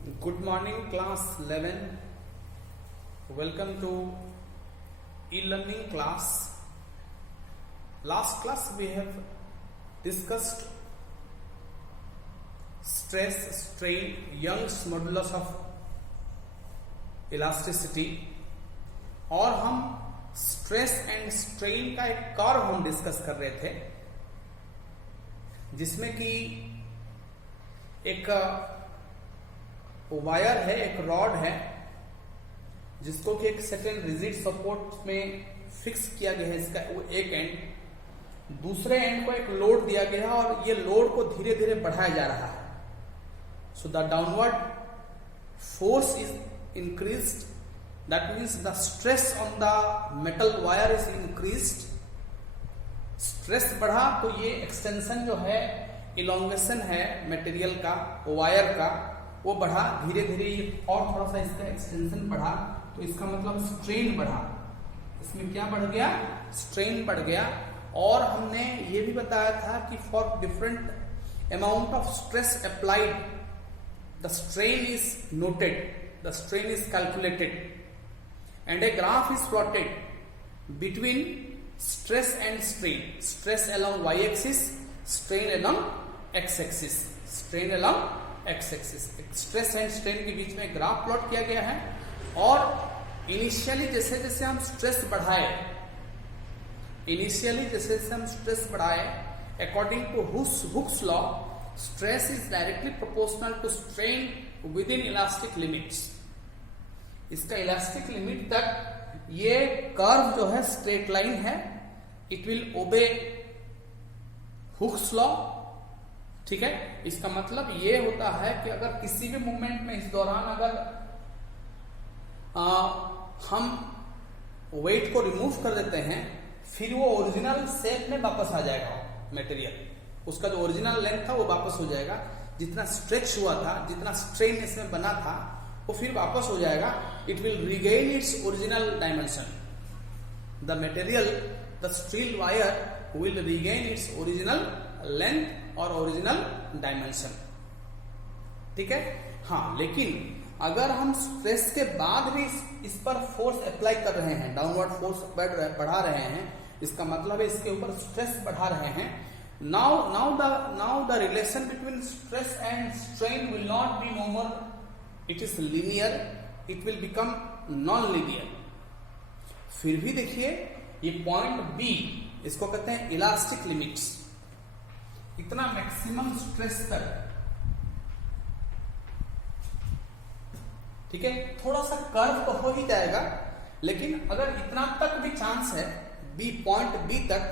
Good morning, class 11. Welcome to e-learning class. Last class we have discussed stress, strain, Young's modulus of elasticity और हम stress and strain का एक curve हम discuss कर रहे थे जिसमें कि एक वायर है, एक रॉड है जिसको कि एक सर्टेन रिजिड सपोर्ट में फिक्स किया गया है। इसका वो एक एंड, दूसरे एंड को एक लोड दिया गया है और ये लोड को धीरे धीरे बढ़ाया जा रहा है। So the downward force is increased, that means the stress on the metal wire is increased. Stress बढ़ा तो ये एक्सटेंशन जो है, इलोंगेशन है मटेरियल का, वायर का, वो बढ़ा धीरे धीरे और थोड़ा सा इसका एक्सटेंशन बढ़ा तो इसका मतलब स्ट्रेन बढ़ा। इसमें क्या बढ़ गया? स्ट्रेन बढ़ गया। और हमने ये भी बताया था कि for different amount of stress applied the strain is noted, the strain is calculated and a graph is plotted between stress and strain, stress along y-axis, strain along x-axis, strain along x-axis। Stress and strain के बीच में graph plot किया गया है और initially जैसे जैसे हम stress बढ़ाए, according to Hooke's law, stress is directly proportional to strain within elastic limits. इसका इलास्टिक लिमिट तक ये कर्व जो है स्ट्रेट लाइन है, it will obey Hooke's law. ठीक है, इसका मतलब ये होता है कि अगर किसी भी मूवमेंट में इस दौरान अगर हम वेट को रिमूव कर देते हैं, फिर वो ओरिजिनल शेप में वापस आ जाएगा मटेरियल, उसका जो ओरिजिनल लेंथ था वो वापस हो जाएगा। जितना स्ट्रेच हुआ था, जितना स्ट्रेन इसमें बना था, वो फिर वापस हो जाएगा। It will regain it's original dimension. The material, the steel wire will regain its original length और ओरिजिनल डायमेंशन। ठीक है, हाँ, लेकिन अगर हम स्ट्रेस के बाद भी इस पर फोर्स अप्लाई कर रहे हैं, डाउनवर्ड फोर्स बढ़ा रहे हैं, इसका मतलब है इसके ऊपर स्ट्रेस बढ़ा रहे हैं। Now the relation between stress and strain will not be no more it is linear, it will become non linear. फिर भी देखिए ये पॉइंट बी, इसको कहते हैं इलास्टिक लिमिट्स। इतना मैक्सिमम स्ट्रेस तक, ठीक है, थोड़ा सा कर्व तो हो ही जाएगा, लेकिन अगर इतना तक भी चांस है बी, पॉइंट बी तक,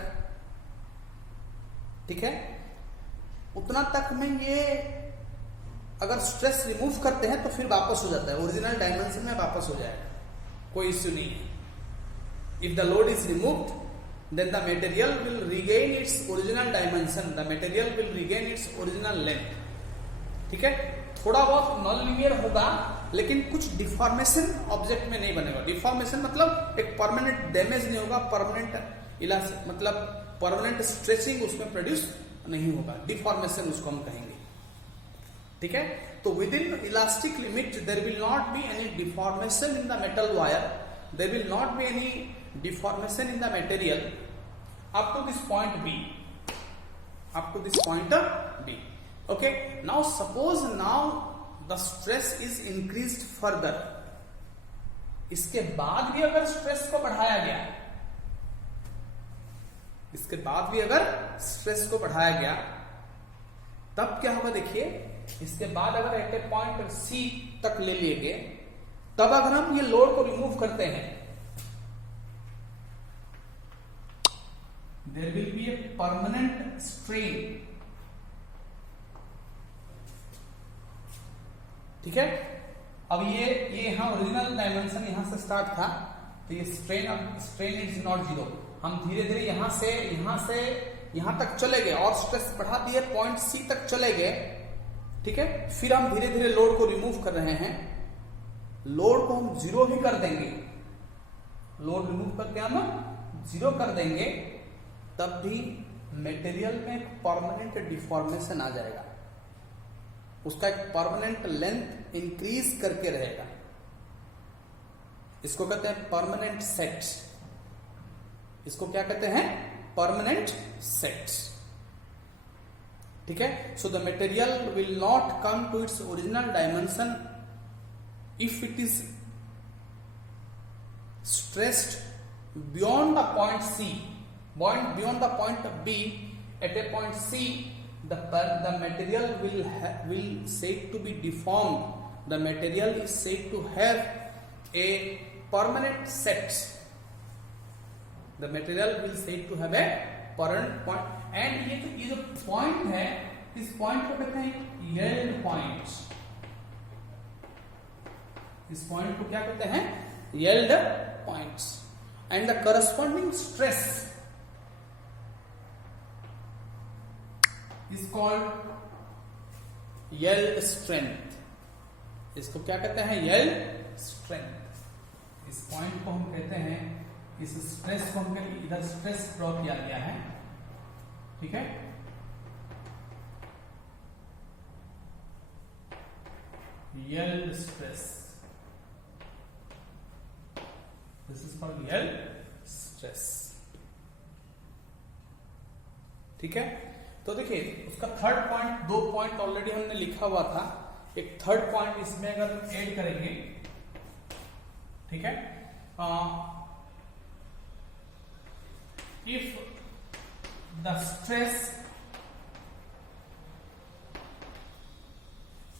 ठीक है, उतना तक में ये अगर स्ट्रेस रिमूव करते हैं तो फिर वापस हो जाता है, ओरिजिनल डायमेंशन में वापस हो जाएगा, कोई इश्यू नहीं है। If the load is removed then the material will regain its original dimension, the material will regain its original length। ठीक है, थोड़ा बहुत नॉन लीनियर होगा लेकिन कुछ डिफॉर्मेशन ऑब्जेक्ट में नहीं बनेगा। डिफॉर्मेशन मतलब एक परमानेंट डैमेज नहीं होगा, परमानेंट मतलब परमानेंट स्ट्रेचिंग उसमें प्रोड्यूस नहीं होगा, डिफॉर्मेशन उसको हम कहेंगे। ठीक है, तो within elastic limit there will not be any deformation in the metal wire, there will not be any deformation in the material up to this point B, up to this point B। Okay, now suppose now the stress is increased further, इसके बाद भी अगर stress को बढ़ाया गया, इसके बाद भी अगर स्ट्रेस को बढ़ाया गया, तब क्या होगा? देखिए, इसके बाद अगर एट ए पॉइंट C तक ले लिए गए, तब अगर हम ये लोड को रिमूव करते हैं, there will be a permanent strain। ठीक है, अब ये यहां ओरिजिनल डायमेंशन यहां से स्टार्ट था, तो ये स्ट्रेन इज नॉट जीरो। हम धीरे धीरे यहां से यहां तक चले गए और स्ट्रेस बढ़ा दिए, पॉइंट सी तक चले गए। ठीक है, फिर हम धीरे धीरे लोड को रिमूव कर रहे हैं, लोड को हम जीरो भी कर देंगे, लोड रिमूव करके हम जीरो कर देंगे, तब भी मटेरियल में एक परमानेंट डिफॉर्मेशन आ जाएगा। उसका एक परमानेंट लेंथ इंक्रीज करके रहेगा। इसको कहते हैं परमानेंट सेट। इसको क्या कहते हैं? Permanent set. ठीक है। So the material will not come to its original dimension if it is stressed beyond the point C, beyond the point B. At a point C, the material will said to be deformed. The material is said to have a permanent set. The material will said to have a permanent point. And ये जो point है, इस point को कहते हैं yield point. इस point को क्या कहते हैं? Yield points. And the corresponding stress is called yield strength. इसको क्या कहते हैं? yield strength. इस पॉइंट को हम कहते हैं, इस स्ट्रेस को हम कहते, इधर स्ट्रेस ड्रॉ किया गया है। ठीक है। yield stress, this is called yield stress। ठीक है। तो देखिए उसका थर्ड पॉइंट, दो पॉइंट ऑलरेडी हमने लिखा हुआ था, एक थर्ड पॉइंट इसमें अगर ऐड करेंगे, ठीक है, if the stress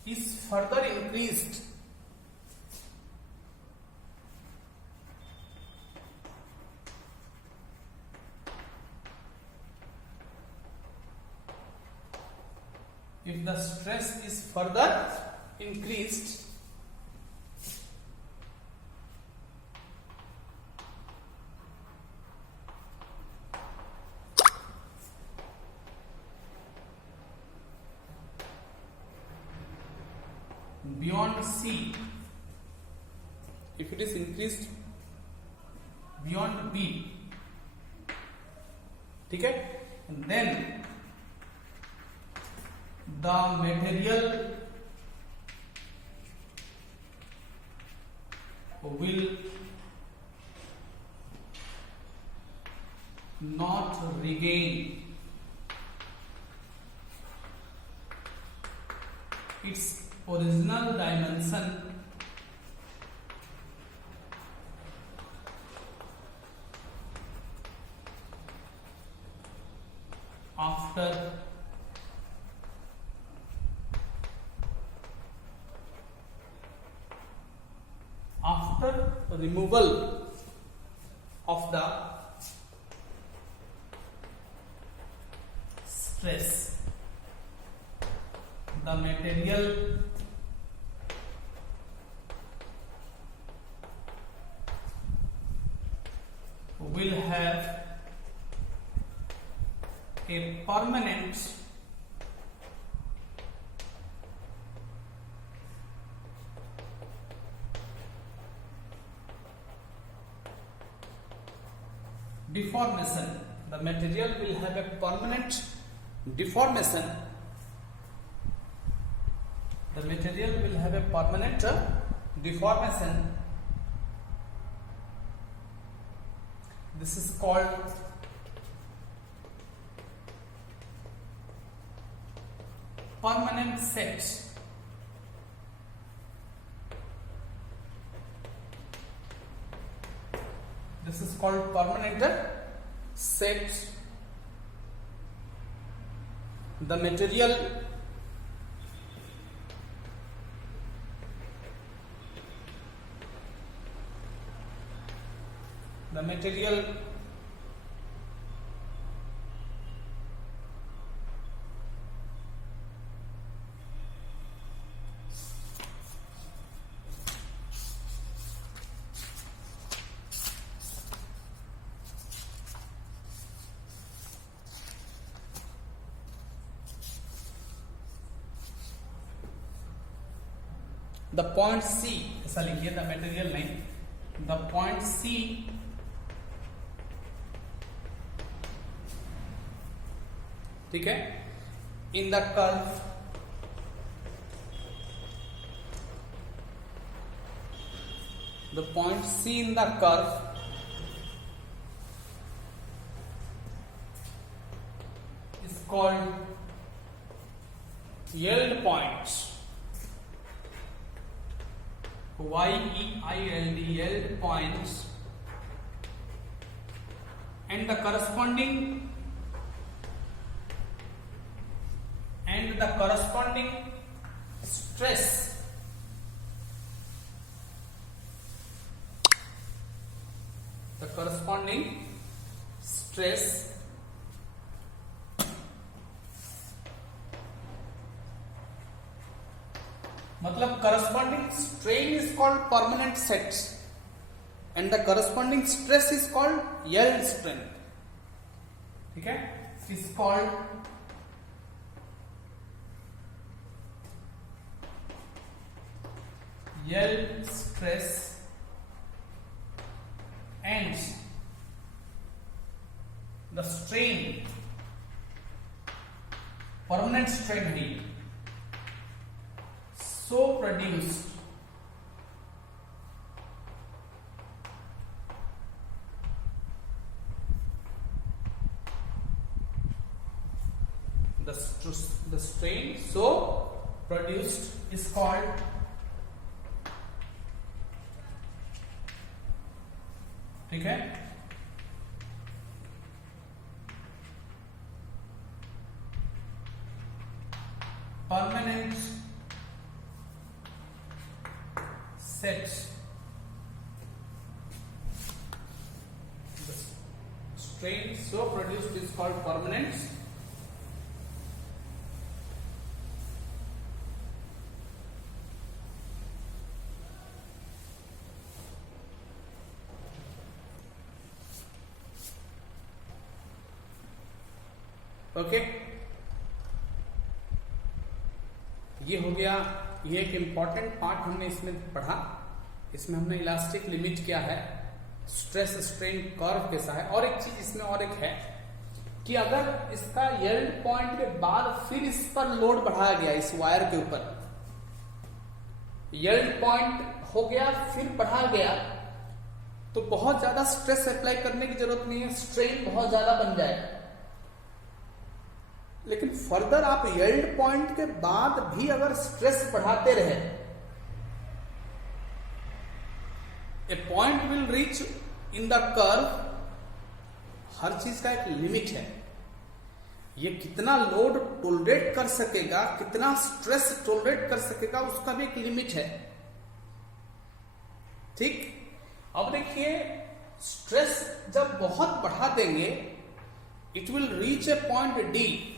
is further increased, if the stress is further increased, beyond C, if it is increased beyond B, ठीक है, then the material will not regain its original dimension after removal of the stress. The material will have a permanent deformation. The material will have a permanent deformation. The material will have a permanent deformation. This is called permanent set. This is called permanent set. The material the point C, ऐसा लिखिए, the material नहीं, the point C ठीक है, in the curve the point C in the curve is called yield point. Y-E-I-L-D, yield points, and the corresponding stress मतलब corresponding strain is called permanent set and the corresponding stress is called yield strength. ठीक है, is called yield stress and the strain permanent strain है so produced the strain so produced is called ठीक है permanent set. The strain so produced is called permanent okay ये हो गया, ये एक इंपॉर्टेंट पार्ट हमने इसमें पढ़ा। इसमें हमने इलास्टिक लिमिट क्या है, स्ट्रेस स्ट्रेन कर्व कैसा है, और एक चीज इसमें और एक है कि अगर इसका यील्ड पॉइंट के बाद फिर इस पर लोड बढ़ाया गया, इस वायर के ऊपर यील्ड पॉइंट हो गया फिर बढ़ा गया, तो बहुत ज्यादा स्ट्रेस अप्लाई करने की जरूरत नहीं है, स्ट्रेन बहुत ज्यादा बन जाएगा। लेकिन फर्दर आप यील्ड पॉइंट के बाद भी अगर स्ट्रेस बढ़ाते रहे, a point will reach in the curve, हर चीज का एक लिमिट है। ये कितना लोड टोलरेट कर सकेगा, कितना स्ट्रेस टोलरेट कर सकेगा, उसका भी एक लिमिट है। ठीक, अब देखिए स्ट्रेस जब बहुत बढ़ा देंगे, it will reach a point D.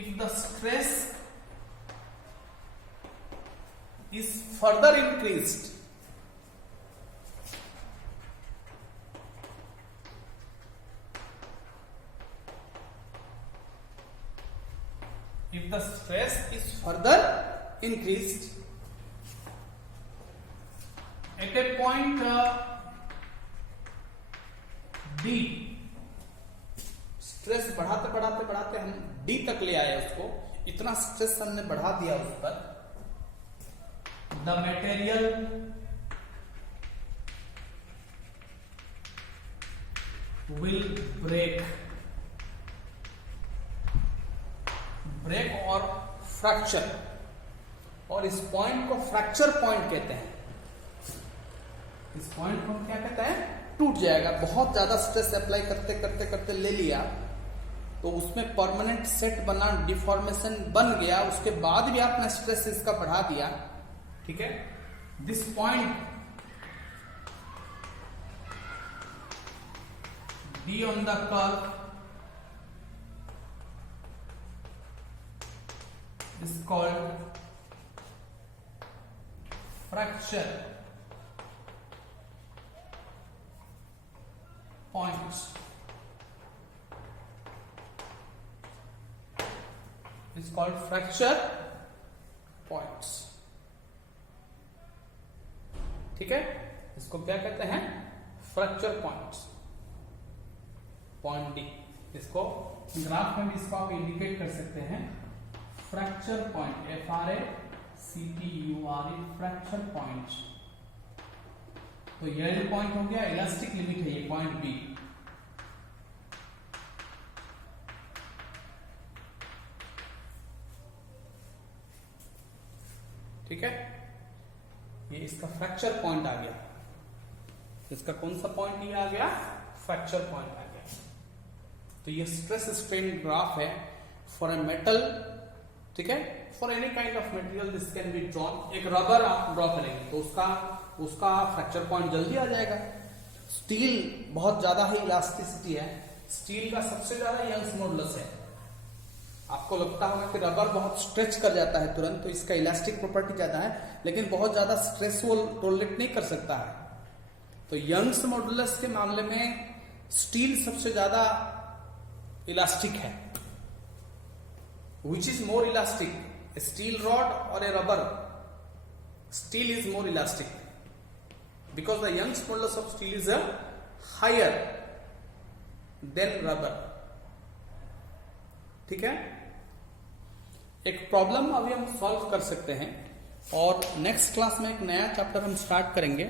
If the stress is further increased, if the stress is further increased at a point D, stress बढ़ाते बढ़ाते बढ़ाते हम डी तक ले आए उसको, इतना स्ट्रेस हमने बढ़ा दिया उस पर, द मटेरियल विल ब्रेक और फ्रैक्चर, और इस पॉइंट को फ्रैक्चर पॉइंट कहते हैं। इस पॉइंट को क्या कहते हैं, टूट जाएगा। बहुत ज्यादा स्ट्रेस अप्लाई करते करते करते ले लिया तो उसमें परमानेंट सेट बना, डिफॉर्मेशन बन गया, उसके बाद भी आपने स्ट्रेस इसका बढ़ा दिया। ठीक है, this point D on the curve is called fracture points, is called fracture points। ठीक है, इसको क्या कहते हैं, फ्रैक्चर पॉइंट्स, पॉइंट डी। इसको ग्राफ में भी इसको आप इंडिकेट कर सकते हैं, fracture point, FRACTURE CPURE fracture point. तो यील्ड पॉइंट हो गया, इलास्टिक लिमिट है ये पॉइंट बी। ठीक है, ये इसका फ्रैक्चर पॉइंट आ गया। इसका कौन सा पॉइंट ये आ गया? फ्रैक्चर पॉइंट आ गया। तो ये स्ट्रेस स्ट्रेन ग्राफ है फॉर ए मेटल। ठीक है, for any kind of material this can be drawn. एक रबर आप ड्रॉ करेंगे तो उसका फ्रैक्चर पॉइंट जल्दी आ जाएगा। स्टील बहुत ज्यादा ही इलास्टिसिटी है, स्टील का सबसे ज्यादा यंग्स मॉडुलस है। आपको लगता होगा कि रबर बहुत स्ट्रेच कर जाता है तुरंत, तो इसका इलास्टिक प्रॉपर्टी ज्यादा है, लेकिन बहुत ज्यादा स्ट्रेस वो टॉलरेट नहीं कर सकता है। तो यंग्स मॉडुलस के मामले में स्टील सबसे ज्यादा इलास्टिक है। Which is more elastic, a steel rod और a rubber? Steel is more elastic because the Young's modulus of steel is higher than rubber। ठीक है, एक प्रॉब्लम अभी हम सॉल्व कर सकते हैं और नेक्स्ट क्लास में एक नया चैप्टर हम स्टार्ट करेंगे,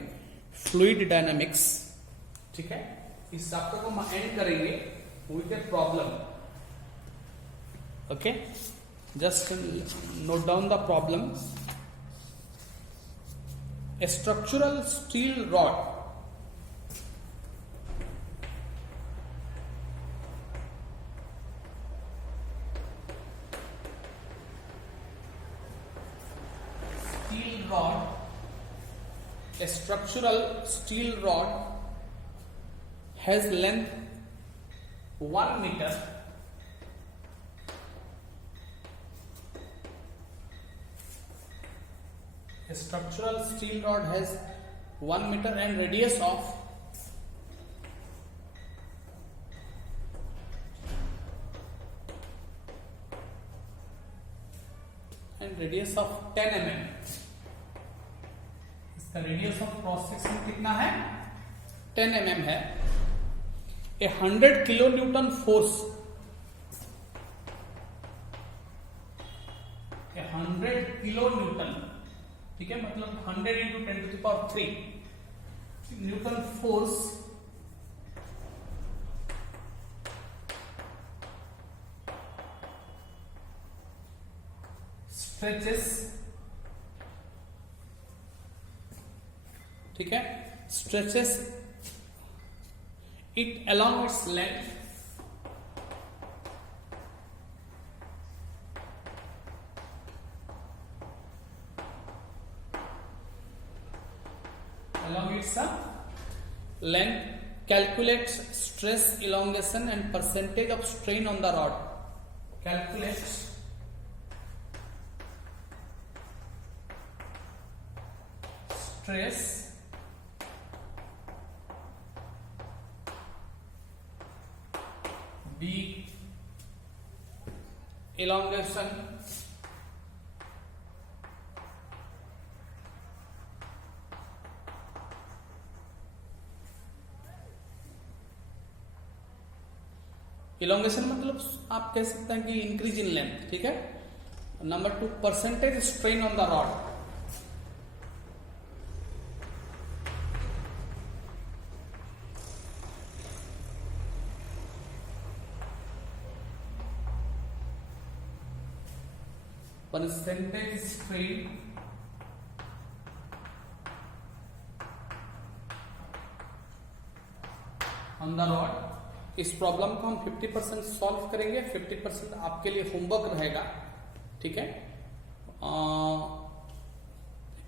फ्लूइड डायनामिक्स। ठीक है, इस चैप्टर को हम एंड करेंगे with a problem. Okay, just note down the problem. A structural steel rod a structural steel rod has length 1 meter A structural steel rod has 1 meter and radius of 10 mm। इसका radius of cross section कितना है? 10 mm है। ए 100 kilo Newton force, 100 kilo Newton, ठीक है, मतलब 100 into 10⁻³ Newton force stretches, ठीक है, stretches it along its length along its length, calculates stress elongation and percentage of strain on the rod. Calculates stress B elongation elongation मतलब आप कह सकते हैं कि इंक्रीज इन लेंथ। ठीक है, number 2 percentage strain on the rod. Percentage strain on the rod. इस problem को हम 50% सॉल्व करेंगे, 50% आपके लिए होमवर्क रहेगा। ठीक है,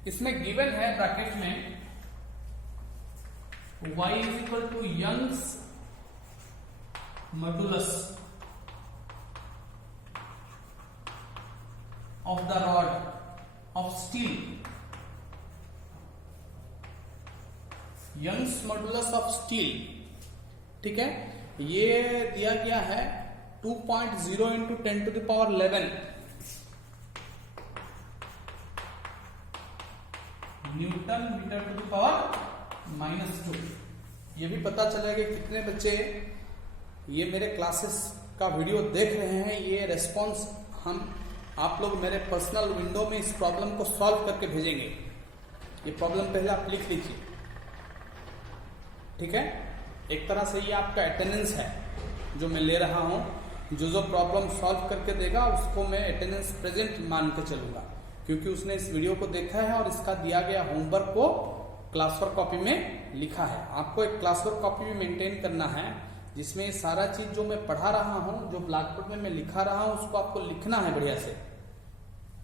इसमें गिवन है ब्रैकेट में y is equal to Young's modulus of the rod of steel. Young's modulus of steel, ठीक है, ये दिया गया है 2.0 into 10⁻11 newton metre to the power -2। ये भी पता चलेगा कितने बच्चे ये मेरे क्लासेस का वीडियो देख रहे हैं। ये रेस्पॉन्स हम आप लोग मेरे पर्सनल विंडो में इस प्रॉब्लम को सॉल्व करके भेजेंगे। ये प्रॉब्लम पहले आप लिख लीजिए, ठीक है। एक तरह से ये आपका अटेंडेंस है जो मैं ले रहा हूं। जो प्रॉब्लम सॉल्व करके देगा उसको मैं अटेंडेंस प्रेजेंट मान के चलूंगा, क्योंकि उसने इस वीडियो को देखा है और इसका दिया गया होमवर्क को क्लासवर्क कॉपी में लिखा है। आपको एक क्लासवर्क कॉपी भी मेंटेन करना है जिसमें ये सारा चीज जो मैं पढ़ा रहा हूं, जो ब्लैक बोर्ड में मैं लिखा रहा हूं, उसको आपको लिखना है बढ़िया से।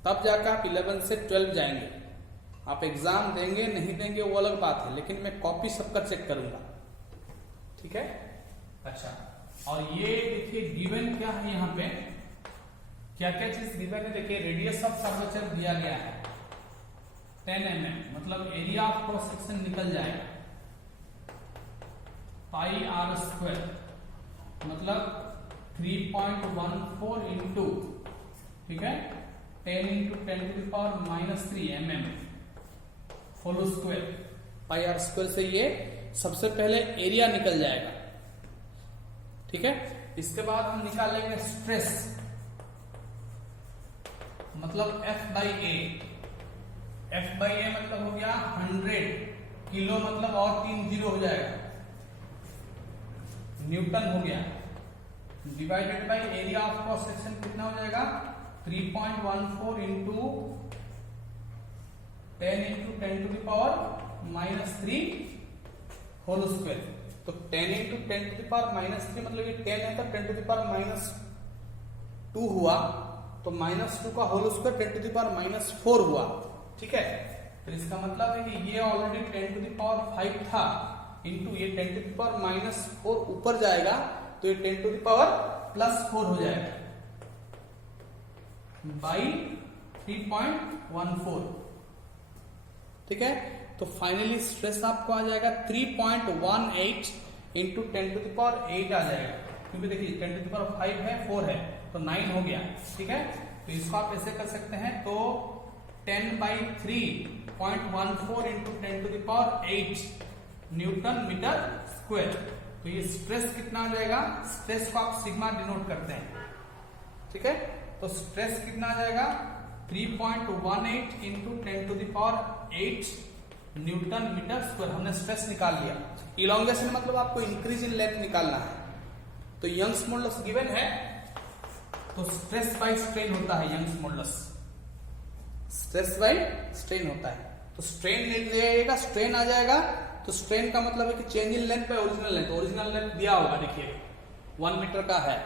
तब जाकर आप 11 से 12 जाएंगे। आप एग्जाम देंगे नहीं देंगे वो अलग बात है, लेकिन मैं कॉपी सबका चेक करूंगा, ठीक है। अच्छा, और ये देखिए गिवन क्या है, यहाँ पे क्या क्या चीज गिवन है। देखिए रेडियस ऑफ कर्वेचर दिया गया है 10 mm, मतलब एरिया ऑफ क्रॉस सेक्शन निकल जाएगा पाई आर स्क्वायर, मतलब 3.14 इंटू, ठीक है, 10 into 10⁻³ mm whole square. Pi r square से ये सबसे पहले एरिया निकल जाएगा, ठीक है। इसके बाद हम निकालेंगे स्ट्रेस, मतलब F/A। F/A मतलब हो गया 100 किलो, मतलब और 3 जीरो हो जाएगा, न्यूटन हो गया, divided by area of cross section कितना हो जाएगा 3.14 इंटू 10 इंटू 10⁻³ होल स्क्वायर। तो 10 इंटू 10⁻³ मतलब ये 10 है तो 10⁻² हुआ, तो -2 का होल स्क्वायर 10⁻⁴ हुआ, ठीक है। तो इसका मतलब है कि ये ऑलरेडी 10⁵ था, इंटू ये 10⁻⁴ ऊपर जाएगा तो ये 10⁻+4 हो जाएगा बाई 3.14, ठीक है। तो फाइनली स्ट्रेस आपको आ जाएगा 3.18 इंटू 10⁸ आ जाएगा, क्योंकि देखिए 10⁵ है, 4 है, तो 9 हो गया, ठीक है। तो इसको आप ऐसे कर सकते हैं, तो 10/3.14 इंटू 10⁸ न्यूटन मीटर स्क्वायर। तो ये स्ट्रेस कितना आ जाएगा, स्ट्रेस को आप सिग्मा डिनोट करते हैं, ठीक है। तो स्ट्रेस कितना आ जाएगा 3.18 इंटू 10⁸ न्यूटन मीटर स्क्वायर। हमने स्ट्रेस निकाल लिया। इलोंगेशन मतलब आपको इंक्रीज इन लेंथ निकालना है। तो यंग्स मॉडुलस गिवन है, तो स्ट्रेस बाय स्ट्रेन होता है Young's modulus, stress by strain होता है। तो स्ट्रेन ले आएगा, स्ट्रेन आ जाएगा, तो स्ट्रेन का मतलब है कि change in length bye original length. Original length दिया होगा, देखिए 1 मीटर का है,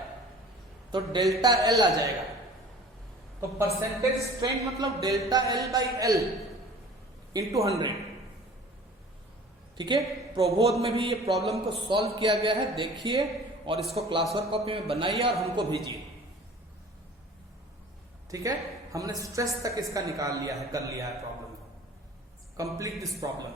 तो डेल्टा एल आ जाएगा। तो परसेंटेज स्ट्रेन मतलब delta L by L into 100, ठीक है। प्रबोध में भी ये प्रॉब्लम को सॉल्व किया गया है, देखिए और इसको क्लासवर्क कॉपी में बनाइए और हमको भेजिए, ठीक है। हमने स्ट्रेस तक इसका निकाल लिया है, कर लिया है प्रॉब्लम, कंप्लीट दिस प्रॉब्लम।